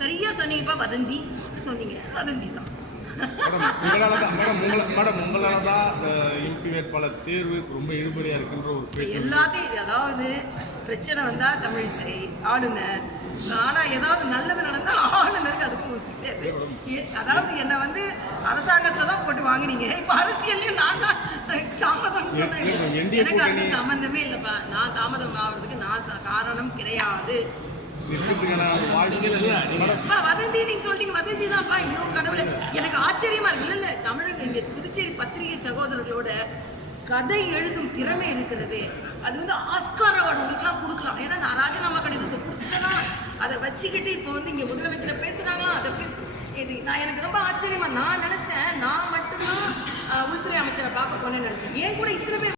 சரியா சொன்னீங்கப்பா. வதந்தி சொன்னீங்க, வதந்தி தான். உங்களால தான் எம்பி வேட்பாளர் தேர்வு ரொம்ப இழுபறியா இருக்குன்ற ஒரு எல்லாத்தையும், அதாவது பிரச்சனை வந்தா தமிழிசை ஆளுநர், ஆனா ஏதாவது நல்லது நடந்தா ஆளுநருக்கு அதுக்கும் கிடையாது. அதாவது என்ன வந்து அரசாங்கத்துல தான் போட்டு வாங்கினீங்க, இப்ப அரசியல்லையும் நான் தான் தாமதம் சொன்னேன். எனக்கு அதுக்கு சம்பந்தமே இல்லப்பா. நான் தாமதம் ஆகிறதுக்கு நான் காரணம் கிடையாது. வதந்தி நீங்க சொல்றீங்க, வதந்தி தான்ப்பா. இன்னும் கடவுளை, எனக்கு ஆச்சரியமா இருக்கு. இல்ல தமிழக இங்க புதுச்சேரி பத்திரிகை சகோதரர்களோட கதை எழுதும் திறமை இருக்கிறது. அது வந்து ஆஸ்கார் அவார்டுலாம் கொடுக்கலாம். ஏன்னா நான் ராஜினாமா கடிதத்தை கொடுத்துட்டேன்னா அதை வச்சுக்கிட்டு இப்போ வந்து இங்க முதலமைச்சரை பேசுறாங்களா, அதை இது நான் எனக்கு ரொம்ப ஆச்சரியமா. நான் நினைச்சேன் நான் மட்டும்தான் உள்துறை அமைச்சரை பார்க்க போனேன்னு நினைச்சேன். ஏன் கூட இத்தனை பேர்